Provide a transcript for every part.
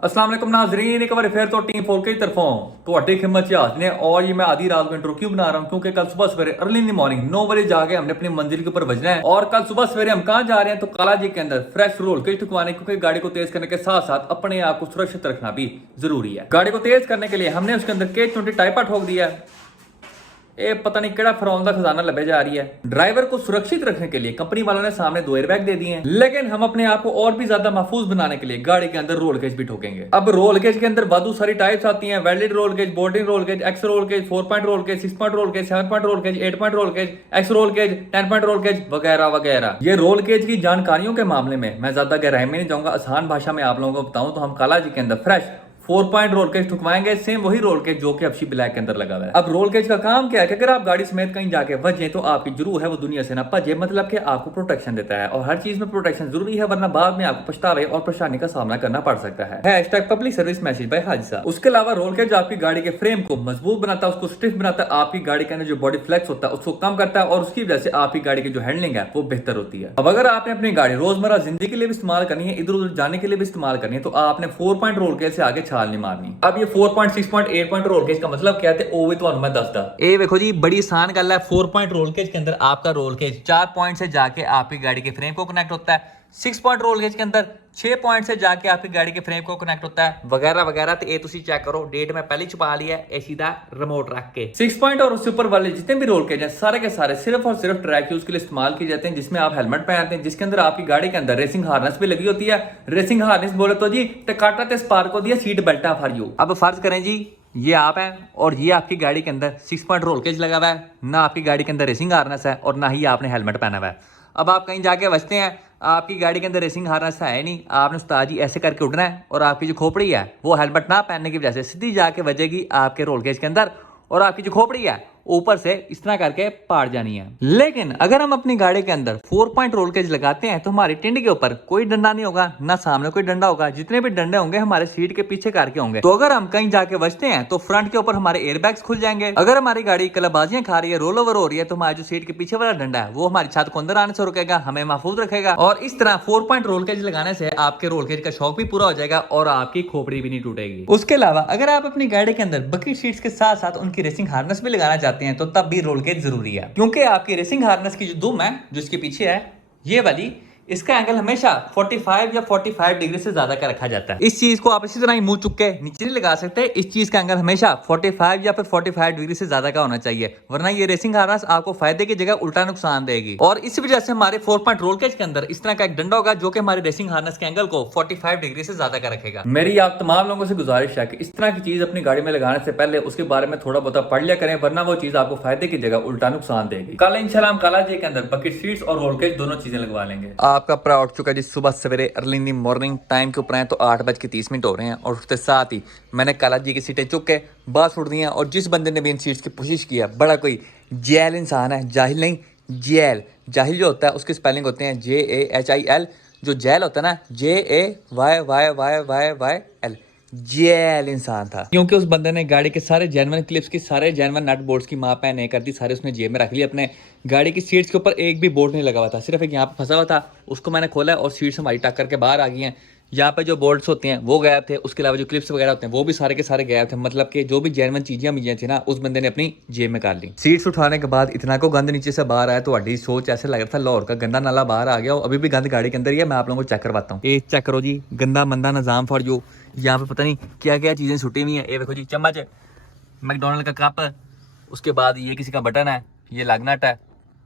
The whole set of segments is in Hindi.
अस्सलाम वालेकुम नाज़रीन, एक बार फिर तो टीम 4 की तरफों ਤੁਹਾਡੀ खिदमत से हाजिर हैं। और ये मैं आधी रात में इंट्रो क्यों बना रहा हूँ, क्योंकि कल सुबह सवेरे अर्ली इन द मॉर्निंग 9 बजे जाके हमने अपनी मंजिल के ऊपर बजना है। और कल सुबह सवेरे हम कहाँ जा रहे हैं, तो कालाजी के अंदर फ्रेश रोल केज ठुकवाने, क्योंकि गाड़ी को तेज करने के साथ साथ अपने आप को सुरक्षित रखना भी जरूरी है। गाड़ी को तेज करने के लिए हमने उसके अंदर K20 टाइपा ठोक दिया है। ये पता नहीं केड़ा फिरौन का खजाना लबे जा रही है। ड्राइवर को सुरक्षित रखने के लिए कंपनी वालों ने सामने 2 एयरबैग दे दिए हैं, लेकिन हम अपने आप को और भी ज्यादा महफूज बनाने के लिए गाड़ी के अंदर रोल केज भी ठोकेंगे। अब रोल केज के अंदर वादू सारी टाइप्स आती हैं, welded roll cage, bolted roll cage, X roll cage, 4 point roll cage, 6 point roll cage, 7 point roll cage, 8 point roll cage, X roll cage, 10 point roll cage वगैरह वगैरह। ये रोल केज की जानकारियों के मामले में मैं ज्यादा गहराई में नहीं जाऊंगा, आसान भाषा में आप लोगों को बताऊं तो हम कालाजी के अंदर फ्रेश 4 पॉइंट रोल केज ठुकवाएंगे, सेम वही रोल केज जो कि हबशी ब्लैक के अंदर लगा हुआ है। अब रोल केज का काम क्या है कि अगर आप गाड़ी समेत कहीं जाके बचे तो आपकी जरूर है वो दुनिया से ना भजे, मतलब कि आपको प्रोटेक्शन देता है। और हर चीज में प्रोटेक्शन जरूरी है, वरना बाद में आपको पछतावे और परेशानी का सामना करना पड़ सकता है। Hashtag public service message by हाजिसा। उसके अलावा रोल केज आपकी गाड़ी के फ्रेम को मजबूत बनाता है, उसको स्टिफ बनाता है, आपकी गाड़ी के अंदर जो बॉडी फ्लेक्स होता है उसको कम करता है, और उसकी वजह से आपकी गाड़ी की जो हैंडलिंग है वो बेहतर होती है। अब अगर आपने अपनी गाड़ी रोजमर्रा जिंदगी के लिए भी इस्तेमाल करनी है, इधर उधर जाने के लिए भी इस्तेमाल करनी है, तो आपने 4 पॉइंट रोल केज से आगे छाल नहीं मारनी। अब ये 4 point, 6 point, 8 point roll cage का मतलब क्या है वो भी ਤੁਹਾਨੂੰ मैं दसदा। ये देखो जी, बड़ी आसान गल है। 4 पॉइंट रोल केज के अंदर आपका रोल केज 4 पॉइंट से जाके आपकी गाड़ी के फ्रेम को कनेक्ट होता है। 6 पॉइंट रोल केज के अंदर 6 पॉइंट से जाके आपकी गाड़ी के फ्रेम को कनेक्ट होता है, वगैरह वगैरह। तो ये तुसी चेक करो, डेट में पहले छुपा लिया है एसी दा रिमोट रख के। 6 पॉइंट और उससे ऊपर वाले जितने भी रोल केज हैं सारे के सारे सिर्फ और सिर्फ ट्रैक यूज के लिए इस्तेमाल किए जाते हैं, जिसमें आप हेलमेट पहनते हैं, जिसके अंदर आपकी गाड़ी के अंदर रेसिंग हार्नेस भी लगी होती है। रेसिंग हार्नेस बोले तो जी टकाटा ते स्पार्क को दिया सीट बेल्ट फॉर यू। अब फर्ज करें जी ये आप हैं और ये आपकी गाड़ी के अंदर 6 पॉइंट रोल केज लगा हुआ है, ना आपकी गाड़ी के अंदर रेसिंग हार्नेस है और ना ही आपने हेलमेट पहना हुआ है। अब आप कहीं जाके बचते हैं, आपकी गाड़ी के अंदर रेसिंग हार्नेस है नहीं, आपने उस्ताद जी ऐसे करके उड़ना है और आपकी जो खोपड़ी है वो हेलमेट ना पहनने की वजह से सीधी जाके बजेगी आपके रोल केज के अंदर, और आपकी जो खोपड़ी है ऊपर से इस तरह करके पाड़ जानी है। लेकिन अगर हम अपनी गाड़ी के अंदर 4 पॉइंट रोल केज लगाते हैं तो हमारी टिंड के ऊपर कोई डंडा नहीं होगा, ना सामने कोई डंडा होगा, जितने भी डंडे होंगे हमारे सीट के पीछे करके होंगे। तो अगर हम कहीं जाके बचते हैं तो फ्रंट के ऊपर हमारे एयरबैग्स खुल जाएंगे। अगर हमारी गाड़ी कलाबाजियां खा रही है, रोल ओवर हो रही है, तो हमारी जो सीट के पीछे वाला डंडा है वो हमारी छत को अंदर आने से रोकेगा, हमें महफूज रखेगा। और इस तरह 4 पॉइंट रोल केज लगाने से आपके रोल केज का शौक भी पूरा हो जाएगा और आपकी खोपड़ी भी नहीं टूटेगी। उसके अलावा अगर आप अपनी गाड़ी के अंदर बकेट सीट्स के साथ साथ उनकी रेसिंग हार्नेस भी लगाना चाहते हैं तो तब भी रोल केज जरूरी है, क्योंकि आपकी रेसिंग हार्नेस की जो दुम है जो इसके पीछे है ये वाली, इसका एंगल हमेशा 45 या 45 डिग्री से ज्यादा का रखा जाता है। इस चीज को आप इसी तरह ही मुंह चुक के नीचे नहीं लगा सकते, इस चीज का एंगल हमेशा 45 या फिर 45 डिग्री से ज्यादा का होना चाहिए, वरना ये रेसिंग हार्नेस आपको फायदे की जगह उल्टा नुकसान देगी। और इस वजह से हमारे 4 पॉइंट रोल केज के अंदर इस तरह का एक डंडा होगा जो कि हमारे रेसिंग हार्नेस के एंगल को 45 डिग्री से ज्यादा का रखेगा। मेरी आप तमाम लोगों से गुजारिश है कि इस तरह की चीज अपनी गाड़ी में लगाने से पहले उसके बारे में थोड़ा बहुत पढ़ लिया करें, वरना वो चीज आपको फायदे की जगह उल्टा नुकसान देगी। कल इंशाल्लाह हम कालाजी के अंदर बकेट सीट्स और रोल केज दोनों चीजें लगवा लेंगे। आपका प्रा उठ चुका सुबह सवेरे early in the morning, time के ऊपर है तो 8:30 हो रहे हैं, और उसके साथ ही मैंने कालाजी की सीटें चुक के बाहर छोड़ दी हैं। और जिस बंदे ने भी इन सीट्स की कोशिश की है, बड़ा कोई जैल इंसान है, जाहिल नहीं, जैल। जाहिल जो होता है उसकी स्पेलिंग होते हैं JAHIL, जो जैल होता है ना JAYYYYYL, जैल इंसान था, क्योंकि उस बंदे ने गाड़ी के सारे जेन्युइन क्लिप्स की, सारे जेन्युइन नट बोल्ट्स की माप नहीं कर दी, सारे उसने जेब में रख लिए अपने। गाड़ी की सीट्स के ऊपर एक भी बोल्ट नहीं लगा हुआ था, सिर्फ एक यहाँ पे फंसा हुआ था, उसको मैंने खोला और सीट्स हमारी टक्कर करके बाहर आ गई हैं। यहाँ पे जो बोल्ट्स होते हैं वो गायब थे, उसके अलावा जो क्लिप्स वगैरह होते हैं वो भी सारे के सारे गायब थे, मतलब कि जो भी जेन्युइन चीजें मिली थी ना उस बंदे ने अपनी जेब में कर ली। सीट्स उठाने के बाद इतना को गंद नीचे से बाहर आया तो अड्डी सोच ऐसे लग रहा था लाहौर का गंदा नाला बाहर आ गया, अभी भी गंद गाड़ी के अंदर ही है। मैं आप लोगों को चेक करवाता हूँ, ये चेक करो जी, गंदा मंदा निजाम फॉर यू। यहाँ पे पता नहीं क्या क्या चीजें छुट्टी हुई हैं। ये देखो जी, चम्मच, मैकडोनल्ड का कप, उसके बाद ये किसी का बटन है, ये लग नट है,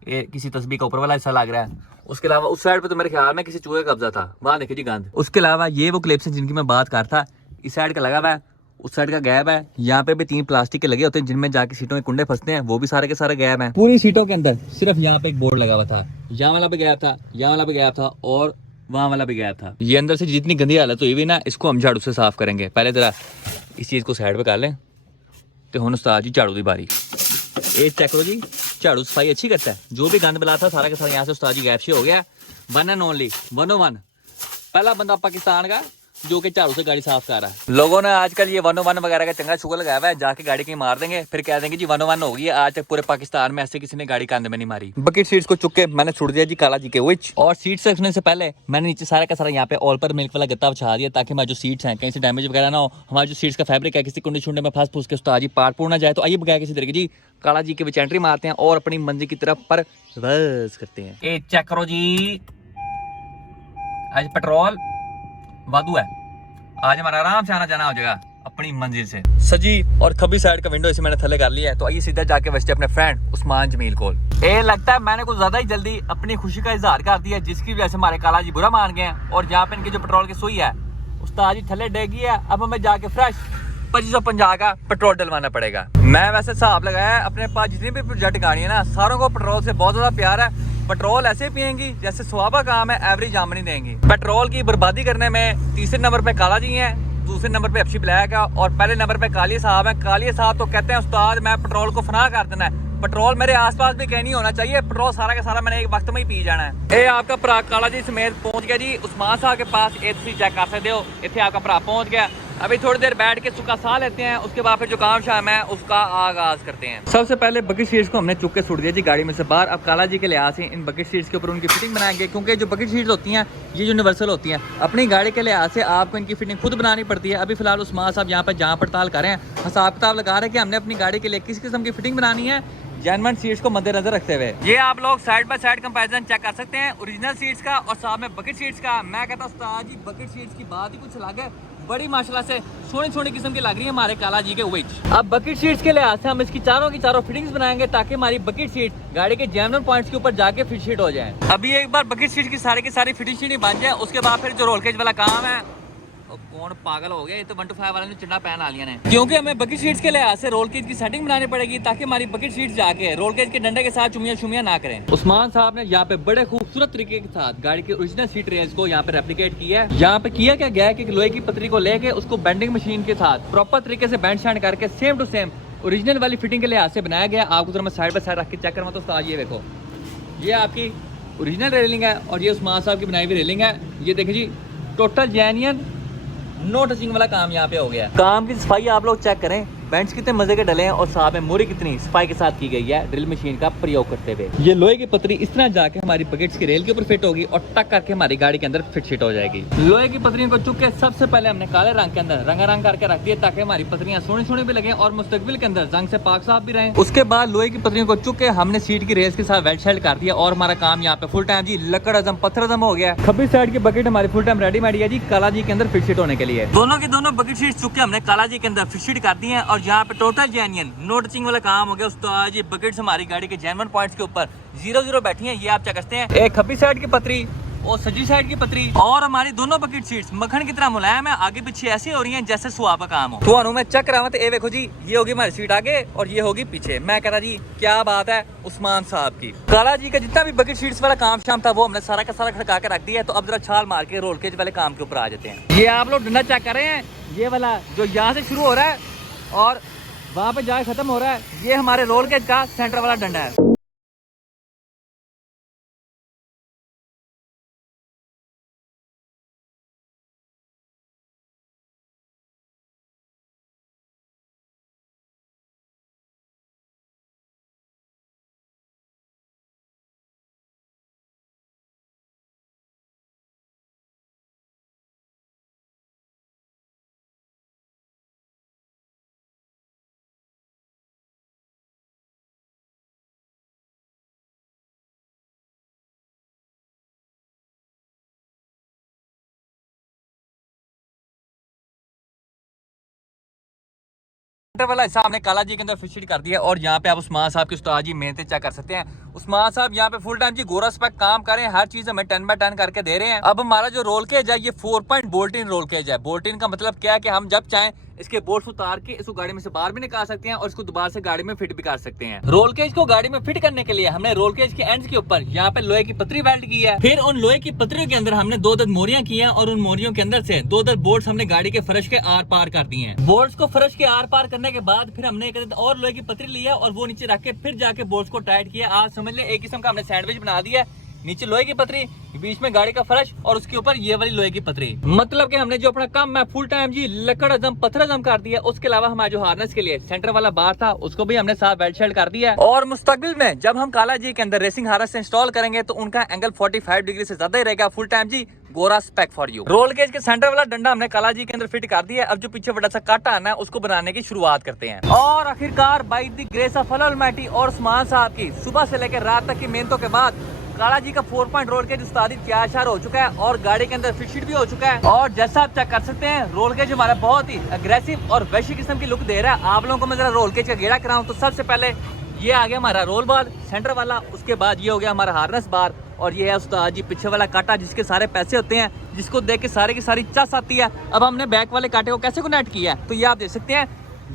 ये किसी तस्बीह का ऊपर वाला हिस्सा लग रहा है। उसके अलावा उस साइड पे तो मेरे ख्याल में किसी चूहे का कब्जा था, वहां देखिए जी गंद। उसके अलावा ये वो क्लिप्स हैं जिनकी मैं बात कर था, इस साइड का लगा हुआ है, उस साइड का गैप है। यहाँ पे भी 3 प्लास्टिक के लगे होते हैं जिनमें जाके सीटों के कुंडे फंसते हैं, वो भी सारे के सारे गैप हैं। पूरी सीटों के अंदर सिर्फ यहाँ पे एक बोर्ड लगा हुआ था, यहाँ वाला भी गैप था, यहाँ वाला भी गैप था और वहाँ वाला भी गैप था। ये अंदर से जितनी गंदी हालत हुई हुई ना, इसको हम झाड़ू से साफ करेंगे। पहले जरा इस चीज को साइड पे कर लें, तो हुण उस्ताद जी झाड़ू की बारी। ये चेक करो जी, झाड़ू सफाई अच्छी करता है, जो भी गंद मिला था सारा के सारा यहाँ से उस्ताद जी गैप से हो गया। 1 and only 101 पहला बंदा पाकिस्तान का जो कि झाड़ू से गाड़ी साफ कर रहा है। लोगों ने आजकल ये 101 वगैरह का चंगा शुगर लगाया हुआ है, जाके गाड़ी कहीं मार देंगे, फिर कह देंगे जी 101 होगी। आज तक पूरे पाकिस्तान में ऐसे किसी ने गाड़ी कांधे में नहीं मारी। बकेट सीट्स को चुक के मैंने छोड़ दिया जी काला जी के विच, और सीट से रखने से पहले मैंने नीचे सारा का सारा यहाँ पे ऑल पर मिल्क वाला गत्ता बिछा दिया, ताकि हमारी जो सीट्स हैं कहीं से डैमेज वगैरह ना हो। हमारी जो सीट्स का फैब्रिक है किसी कुंडे छुंडे में फंस फूस के उस्ताद जी पार्ट पूर्ण ना जाए। तो आइए बगैर किसी तरीके जी काला जी के विच एंट्री मारते हैं और अपनी मंजिल की तरफ पर बस करते हैं। ए चेक करो जी, आज पेट्रोल वादू है, आज हमारा आराम से आना जाना हो जाएगा अपनी मंजिल से। सजी और खब्बी साइड का विंडो इसे मैंने थले कर लिया है। तो आइए सीधा जाके बचते अपने फ्रेंड उस्मान जमील को। ये लगता है मैंने कुछ ज्यादा ही जल्दी अपनी खुशी का इजहार कर दिया, जिसकी वजह से हमारे काला जी बुरा मान गए हैं। और यहाँ पे इनकी जो पेट्रोल की सुई है उस्ताद जी थले डेगी है। अब हमें जाके फ्रेश 2550 का पेट्रोल डलवाना पड़ेगा। मैं वैसे हिसाब लगाया अपने पास जितनी भी प्रोजेक्ट गाड़ी है ना, सारों को पेट्रोल से बहुत ज्यादा प्यार है। पेट्रोल ऐसे पियेंगी जैसे सुहाबा काम है, एवरेज आमदनी देंगी। पेट्रोल की बर्बादी करने में तीसरे नंबर पे काला जी हैं, दूसरे नंबर पे अफशी ब्लैक है और पहले नंबर पे काली साहब है। काली साहब तो कहते हैं उस्ताद मैं पेट्रोल को फना कर देना है, पेट्रोल मेरे आसपास भी कहीं नहीं होना चाहिए, पेट्रोल सारा का सारा मैंने एक वक्त में ही पी जाना है। ये आपका भरा काला जी समेत पहुंच गया जी उस्मान साहब के पास। ये तुम चेक कर सकते हो, इतने आपका भरा पहुंच गया। अभी थोड़ी देर बैठ के सुखा साह लेते हैं, उसके बाद फिर जो काम शाम है उसका आगाज करते हैं। सबसे पहले बकेट सीट्स को हमने चुक के सुट दिया जी गाड़ी में से बाहर। अब काला जी के लिहाज से इन बकेट सीट्स के ऊपर उनकी फिटिंग बनाएंगे, क्योंकि जो बकेट सीट्स होती हैं ये यूनिवर्सल होती हैं। अपनी गाड़ी के लिहाज से आपको इनकी फिटिंग खुद बनानी पड़ती है। अभी फिलहाल उस्मान साहब यहाँ पर जहाँ पड़ताल कर रहे हैं, हिसाब किताब लगा रहे हैं कि हमने अपनी गाड़ी के लिए किस किस्म की फिटिंग बनानी है, जेन्युइन सीट्स को मद्देनजर रखते हुए। ये आप लोग side by side comparison check कर सकते हैं ओरिजिनल सीट्स का और साथ में बकेट सीट्स का। मैं कहता हूँ उस्ताद जी बकेट सीट्स की बात ही कुछ अलग है, बड़ी माशाल्लाह से सोनी सोनी किस्म की लग रही है हमारे काला जी के विच। अब बकेट सीट्स के लिहाज से हम इसकी चारों की चारों फिटिंग्स बनाएंगे, ताकि हमारी बकेट सीट गाड़ी के जेन्युइन पॉइंट्स के ऊपर जाके फिट शीट हो जाए। अभी एक बार बकेट सीट की सारी फिटिंग शीट बन जाए, उसके बाद फिर जो रोल केज वाला काम है, कौन पागल हो गया, ये तो 125 वाले ने चिन्ना पहन आ लिया ने। क्योंकि हमें बकेट सीट्स के लिहाज से रोल केज की सेटिंग बनानी पड़ेगी, ताकि हमारी बकेट सीट्स जाके रोल केज के डंडे के साथ चुमिया ना करें। उस्मान साहब ने यहाँ पे बड़े खूबसूरत तरीके के साथ गाड़ी के ओरिजिनल सीट रेल्स को यहाँ पे रेप्लिकेट किया है। यहाँ पे किया क्या गया है कि लोहे की पतरी को लेके उसको बेंडिंग मशीन के साथ प्रॉपर तरीके से बेंड शैंड करके सेम टू सेम ओरिजिनल वाली फिटिंग के लिहाज से बनाया गया। आपको जरा मैं साइड बाय साइड रख के चेक करवा तो उस्ताद ये देखो, ये आपकी ओरिजिनल रेलिंग है और ये उस्मान साहब की बनाई हुई रेलिंग है। ये देखिए जी टोटल जेन्युइन नो टचिंग वाला काम यहाँ पे हो गया। काम की सफाई आप लोग चेक करें, बेंच कितने मजे के डले हैं और साथ में मोरी कितनी सफाई के साथ की गई है ड्रिल मशीन का प्रयोग करते हुए। ये लोहे की पतरी इस तरह जाके हमारी बकेट्स की रेल के ऊपर फिट होगी और टक करके हमारी गाड़ी के अंदर फिट शीट हो जाएगी। लोहे की पतरियों को चुक के सबसे पहले हमने काले रंग के अंदर रंगारंग करके रख दिया, ताकि हमारी पतरियां सोनी सोनी भी लगे और मुस्तकबिल के अंदर जंग से पाक साफ भी रहे। उसके बाद लोहे की पतरियों को चुक के हमने सीट की रेल्स के साथ वेल्ड शेल्ड कर दिया और हमारा काम यहाँ पे फुल टाइम जी लकड़ अजम पत्थर अजम हो गया। खब्बी साइड की बकेट हमारी फुल टाइम रेडीमेड है जी काला जी के अंदर फिट शीट होने के लिए। दोनों की दोनों बकेट शीट चुक के हमने काला जी के अंदर फिट शीट कर दी है और यहाँ पे टोटल जेन्युइन नो टचिंग वाला काम हो गया उस्ताद। ये बकेट्स हमारी गाड़ी के जेन्युइन पॉइंट्स के ऊपर 0-0 बैठी हैं, ये आप चेक करते हैं। एक खब्बी साइड की पतरी और सजी साइड की पतरी और हमारी दोनों बकेट सीट्स मक्खन की तरह मुलायम है, आगे पीछे ऐसी हो रही हैं जैसे सुहाबा काम हो। तो मैं चेक करावा तो ये देखो जी, ये होगी हमारी सीट आगे और ये होगी पीछे। मैं कह रहा जी क्या बात है उस्मान साहब की। काला जी का जितना भी बकेट सीट्स वाला काम शाम था वो हमने सारा का सारा खड़का के रख दिया है। तो अब जरा छाल मार के रोल केज वाले काम के ऊपर आ जाते हैं। ये आप लोग डंडा चेक कर रहे हैं, ये वाला जो यहाँ से शुरू हो रहा है और वहाँ पे जाके खत्म हो रहा है, ये हमारे रोल केज का सेंटर वाला डंडा है। वाला हिस्सा हमने काला जी के अंदर फिट शीट कर दिया और यहाँ पे आप उस्मान साहब की उस्ताद जी मेहनत चेक कर सकते हैं। उस्मान साहब यहाँ पे फुल टाइम जी गोरस पे काम कर रहे हैं, हर चीज हमें 10x10 करके दे रहे हैं। अब हमारा जो रोल केज है ये 4 पॉइंट बोल्ट-इन रोल केज है। बोल्ट-इन का मतलब क्या है कि हम जब चाहें इसके बोल्ट उतार के इसको गाड़ी में से बाहर भी निकाल सकते हैं और इसको दोबारा से गाड़ी में फिट भी कर सकते हैं। रोल केज को गाड़ी में फिट करने के लिए हमने रोल केज के एंड्स के ऊपर यहाँ पे लोहे की पतरी वेल्ड की है। फिर उन लोहे की पतरियों के अंदर हमने 2 मोरियां की हैं और उन मोरियों के अंदर से 2 बोल्ट हमने गाड़ी के फर्श के आर पार कर दिए हैं। बोल्ट को फर्श के आर पार करने के बाद फिर हमने एक और लोहे की पतरी ली है और वो नीचे रख के फिर जाके बोल्ट को टाइट किया। आप समझ ले एक किस्म का हमने सैंडविच बना दिया। नीचे लोहे की पतरी, बीच में गाड़ी का फर्श और उसके ऊपर ये वाली लोहे की पतरी। मतलब कि हमने जो अपना काम है फुल टाइम जी लकड़ अजम पत्थर अजम कर दिया। उसके अलावा हमारे जो हार्नेस के लिए सेंटर वाला बार था उसको भी हमने साथ बेल्ट शेल्ड कर दिया है। और मुस्तकबिल में जब हम काला जी के अंदर रेसिंग हार्नेस इंस्टॉल करेंगे तो उनका एंगल 45 डिग्री से ज्यादा ही रहेगा। फुल टाइम जी गोरा spec for you. Roll cage के सेंटर वाला डंडा हमने काला जी के अंदर फिट कर दिया है। अब जो पीछे बड़ा सा काटा आना है उसको बनाने की शुरुआत करते हैं। और आखिरकार by the grace of Allah Almighty और उस्मान साहब की सुबह से लेकर रात तक की मेहनतों के बाद काला जी का 4 पॉइंट रोल केज उस्तादी तैयार हो चुका है और गाड़ी के अंदर फिट भी हो चुका है। और जैसा आप चेक कर सकते हैं रोल केज हमारा बहुत ही अग्रेसिव और वैशी किस्म की लुक दे रहा है। आप लोगों को मैं जरा रोल केज का गेड़ा कराऊं तो सबसे पहले ये आ गया हमारा रोल बार सेंटर वाला, उसके बाद ये हो गया हमारा हार्नेस बार और ये है उस्ताद जी पीछे वाला काटा जिसके सारे पैसे होते हैं, जिसको देख के सारे की सारी चस आती है। अब हमने बैक वाले कांटे को कैसे कनेक्ट किया है तो ये आप देख सकते हैं,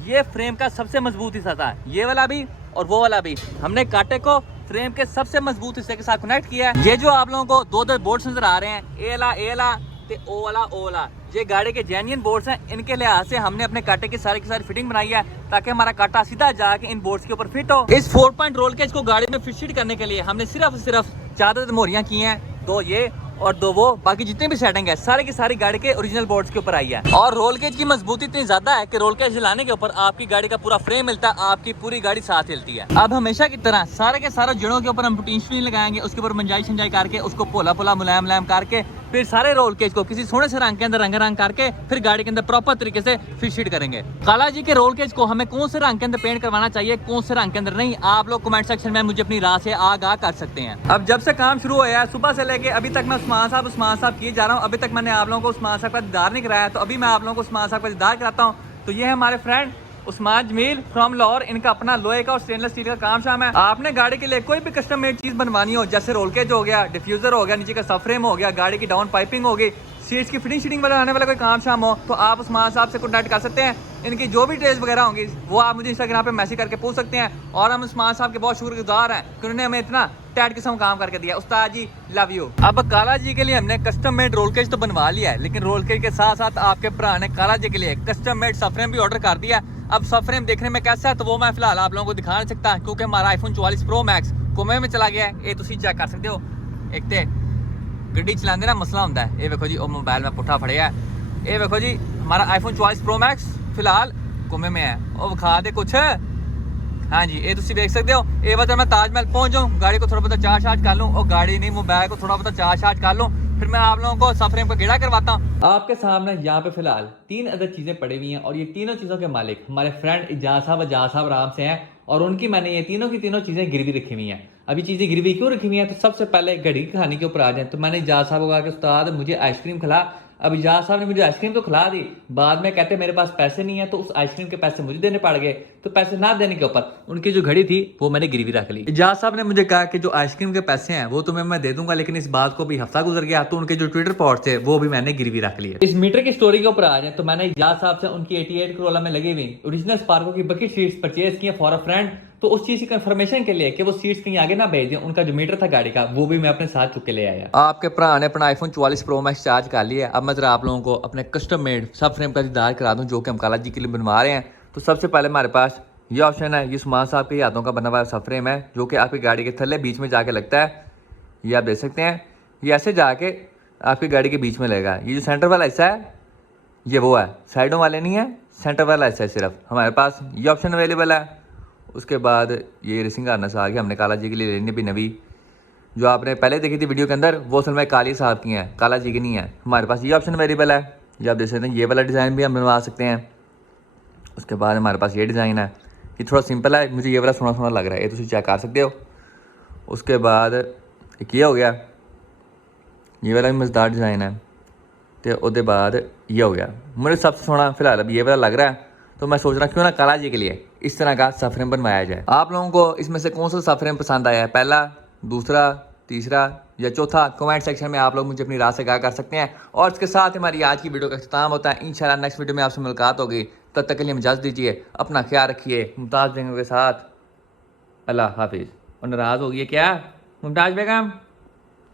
ये फ्रेम का सबसे मजबूत हिस्सा था, ये वाला भी और वो वाला भी। हमने कांटे को फ्रेम के सबसे मजबूत हिस्से के साथ कनेक्ट किया है। ये जो आप लोगों को दो बोर्ड्स नजर आ रहे हैं, ए वाला ते ओ वाला, ये गाड़ी के जेन्युइन बोर्ड्स हैं। इनके लिहाज से हमने अपने कांटे की सारी फिटिंग बनाई है ताकि हमारा कांटा सीधा जाके इन बोर्ड्स के ऊपर फिट हो। इस 4 पॉइंट रोल केज को गाड़ी में फिट करने के लिए हमने सिर्फ ज्यादा मोहरियां की हैं, 2 ये और 2 वो, बाकी जितने भी सेटिंग है सारी की सारी गाड़ी के ओरिजिनल बोर्ड्स के ऊपर आई है। और रोल केज की मजबूती इतनी ज्यादा है कि रोल केज हिलाने के ऊपर आपकी गाड़ी का पूरा फ्रेम मिलता है, आपकी पूरी गाड़ी साथ हिलती है। अब हमेशा की तरह सारे के सारे जड़ों के ऊपर हम पुटीन लगाएंगे, उसके ऊपर मंजाई शंजाई करके उसको पोला मुलायम करके फिर सारे रोल केज को किसी सोने से रंग के अंदर रंग करके फिर गाड़ी के अंदर प्रॉपर तरीके से फिट करेंगे। काला जी के रोल केज को हमें कौन से रंग के अंदर पेंट करवाना चाहिए, कौन से रंग के अंदर नहीं, आप लोग कमेंट सेक्शन में मुझे अपनी राय से आगाह कर सकते हैं। अब जब से काम शुरू हुआ है सुबह से लेके अभी तक मैं उस्मान साहब किए जा रहा हूँ। अभी तक मैंने आप लोगों को उस्मान साहब का दीदार नहीं कराया, तो अभी मैं आप लोगों को उस्मान साहब का दीदार कराता हूँ। तो ये है हमारे फ्रेंड उस्मान जमील फ्रॉम लाहौर। इनका अपना लोहे का और स्टेनलेस स्टील का काम शाम है। आपने गाड़ी के लिए कोई भी कस्टम मेड चीज बनवानी हो, जैसे रोल केज हो गया, डिफ्यूजर हो गया, नीचे का सब फ्रेम हो गया, गाड़ी की डाउन पाइपिंग हो गई, सीट्स की फिटिंग बनाने वाला कोई काम शाम हो, तो आप उस्मान साहब से कॉन्टैक्ट कर सकते हैं। इनकी जो भी डिटेल्स वगैरह होंगी वो आप मुझे इंस्टाग्राम पे मैसेज करके पूछ सकते हैं। और हम उस्मान साहब के बहुत शुक्रगुजार हैं कि उन्होंने हमें इतना टाइट किस्म काम करके दिया। उस्ताद जी लव यू। अब काला जी के लिए हमने कस्टम मेड रोल केज तो बनवा लिया है, लेकिन रोल केज के साथ साथ आपके भरा ने काला जी के लिए कस्टम मेड सफरेम भी ऑर्डर कर दिया। अब सफरेम देखने में कैसा है तो वो मैं फिलहाल आप लोगों को दिखा नहीं सकता क्योंकि हमारा iPhone 44 Pro Max कोमे में चला गया है। ये तुम चेक कर सकते हो। एक तो गड्डी चलाने ना मसला होता है। ये देखो जी मोबाइल में पुट्ठा फड़िया है। ये देखो जी हमारा iPhone 44 Pro Max फिलहाल कोमे में है। और खा दे कुछ, हाँ जी ये तुम देख सकते हो। ये बता मैं ताजमहल पहुंच जाऊँ, गाड़ी को थोड़ा बहुत चार्ज कर लूँ, और गाड़ी नहीं मोबाइल को थोड़ा बहुत चार्ज कर लूँ, फिर मैं आप लोगों को सफरेम का गेड़ा करवाता हूँ। आपके सामने यहाँ पे फिलहाल 3 अदर चीजें पड़ी हुई हैं और ये तीनों चीजों के मालिक हमारे फ्रेंड इजाज साहब आराम से हैं और उनकी मैंने ये तीनों की तीनों चीजें गिरवी रखी हुई हैं। अभी चीजें गिरवी क्यों रखी हुई हैं तो सबसे पहले घड़ी की कहानी के ऊपर आ जाए तो मैंने इजाज साहब को कहा कि उस्ताद मुझे आइसक्रीम खिला। अब इजाज साहब ने मुझे आइसक्रीम तो खिला दी, बाद में कहते मेरे पास पैसे नहीं है, तो उस आइसक्रीम के पैसे मुझे देने पड़ गए। तो पैसे ना देने के ऊपर उनकी जो घड़ी थी वो मैंने गिरवी रख ली। इजाज साहब ने मुझे कहा कि जो आइसक्रीम के पैसे हैं वो तुम्हें मैं दे दूंगा, लेकिन इस बात को भी हफ्ता गुजर गया तो उनके जो ट्विटर पॉट थे वो भी मैंने गिरवी रख लिए। इस मीटर की स्टोरी के ऊपर आ जाए तो मैंने इजाज साहब से उनकी 88 करोला में लगी हुई ओरिजिनल स्पार्को की बकेट सीट्स परचेज की फॉर अ फ्रेंड। तो उस चीज की कंफर्मेशन के लिए कि वो सीट्स कहीं आगे ना भेज दें, उनका जो मीटर था गाड़ी का वो भी मैं अपने साथ चुक के ले आया। आपके भरा ने अपना iPhone 44 Pro Max चार्ज कर लिया। अब मैं जरा आप लोगों को अपने कस्टम मेड सब फ्रेम का दीदार करा दूं जो कि हम काला जी के लिए बनवा रहे हैं। तो सबसे पहले हमारे पास ये ऑप्शन है, ये उस्मान साहब के हाथों का बना हुआ सब फ्रेम है जो कि आपकी गाड़ी के थल्ले बीच में जाके लगता है। ये आप देख सकते हैं, ये ऐसे जाके आपकी गाड़ी के बीच में लगेगा। ये जो सेंटर वाला हिस्सा है ये वो है, साइडों वाले नहीं है, सेंटर वाला हिस्सा है सिर्फ। हमारे पास ये ऑप्शन अवेलेबल है। उसके बाद ये रेसिंग हार्नेस आ गया, हमने काला जी के लिए लेनी भी नवी। जो आपने पहले देखी थी वीडियो के अंदर वो असल में काली साहब की हैं, काला जी की नहीं है। हमारे पास ये ऑप्शन अवेलेबल है। ये आप देख सकते हैं, ये वाला डिज़ाइन भी हम बनवा सकते हैं। उसके बाद हमारे पास ये डिज़ाइन है, ये थोड़ा सिंपल है, मुझे ये वाला सोना लग रहा है, ये तुम चेक कर सकते हो। उसके बाद एक ये हो गया, ये वाला भी मज़ेदार डिज़ाइन है। तो उसके बाद ये हो गया, मुझे सबसे सोना फिलहाल अब ये वाला लग रहा है। तो मैं सोच रहा क्यों ना काला जी के लिए इस तरह का सफरेम बनवाया जाए। आप लोगों को इसमें से कौन सा सफरेम पसंद आया है, पहला, दूसरा, तीसरा या चौथा, कमेंट सेक्शन में आप लोग मुझे अपनी राय से आगाह कर सकते हैं। और इसके साथ हमारी आज की वीडियो का इख्तिताम होता है। इंशाल्लाह नेक्स्ट वीडियो में आपसे मुलाकात होगी, तब तक के लिए इजाज़त दीजिए, अपना ख्याल रखिए। मुमताज़ बेगम के साथ अल्लाह हाफिज़। और नाराज़ हो गई है क्या मुमताज़ बेगम?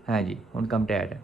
हाँ जी, उनका हम टैड है।